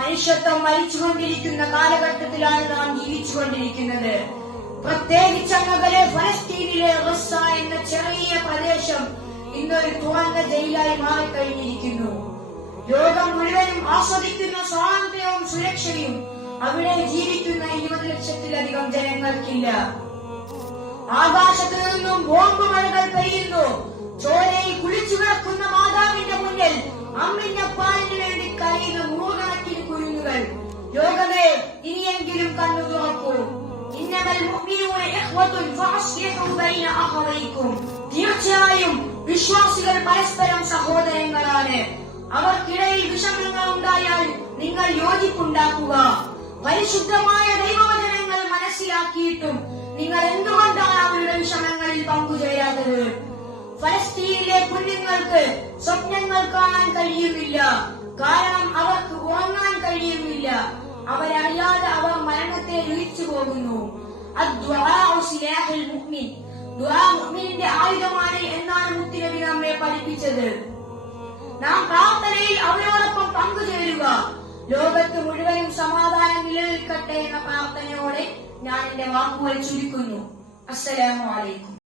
മനുഷ്യത്വം മരിച്ചുകൊണ്ടിരിക്കുന്ന കാലഘട്ടത്തിലാണ് നാം ജീവിച്ചുകൊണ്ടിരിക്കുന്നത്. പ്രത്യേകിച്ച് അങ്ങകലെ ഫലസ്തീനിലെ ഗസ്സ എന്ന ചെറിയ പ്രദേശം ഇന്നൊരു തുറന്ന ജയിലായി മാറിക്കഴിഞ്ഞിരിക്കുന്നു. ലോകം മുഴുവനും ആസ്വദിക്കുന്ന സ്വാതന്ത്ര്യവും സുരക്ഷയും അവിടെ ജീവിക്കുന്ന 20 ലക്ഷത്തിലധികം ജനങ്ങൾക്കില്ല. ആകാശത്തു നിന്നും ബോംബ് മഴകൾ പെയ്യുന്നു. ചോരയിൽ കുളിച്ചു കിടക്കുന്ന മാതാവിന്റെ മുന്നിൽ അമ്മിന്റെ പാലിന് വേണ്ടി കരയുന്ന നൂറുകണക്കിന് കുരുന്നുകൾ. ലോകമേ, ഇനിയെങ്കിലും കണ്ണു തുറക്കൂ. തീർച്ചയായും വിശ്വാസികൾ പരസ്പരം സഹോദരങ്ങളാണ്. അവർക്കിടയിൽ വിഷമങ്ങൾ ഉണ്ടായാൽ നിങ്ങൾ യോജിപ്പുണ്ടാക്കുക. പരിശുദ്ധമായ ദൈവവചനങ്ങൾ മനസ്സിലാക്കിയിട്ടും നിങ്ങൾ എന്തുകൊണ്ടാണ് അവരുടെ വിഷമങ്ങളിൽ പങ്കുചേരാത്തത്? ഫലസ്തീനിലെ കുഞ്ഞുങ്ങൾക്ക് സ്വപ്നങ്ങൾ കാണാൻ കഴിയുന്നില്ല. കാരണം അവർക്ക് ഉറങ്ങാൻ കഴിയുന്നില്ല. അവരറിയാതെ അവർ മരണത്തെ രുചിച്ചു പോകുന്നു. ദുആ മുഅ്മിനിന്റെ ആയുധമാണ് എന്നാണ് മുത്തുനബി നമ്മെ പഠിപ്പിച്ചത്. നാം പ്രാർത്ഥനയിൽ അവരോടൊപ്പം പങ്കുചേരുക. ലോകത്ത് മുഴുവനും സമാധാനം നിലനിൽക്കട്ടെ എന്ന പ്രാർത്ഥനയോടെ ഞാൻ എന്റെ വാക്കുകൾ ചുരുക്കുന്നു. അസ്സലാമു അലൈക്കും.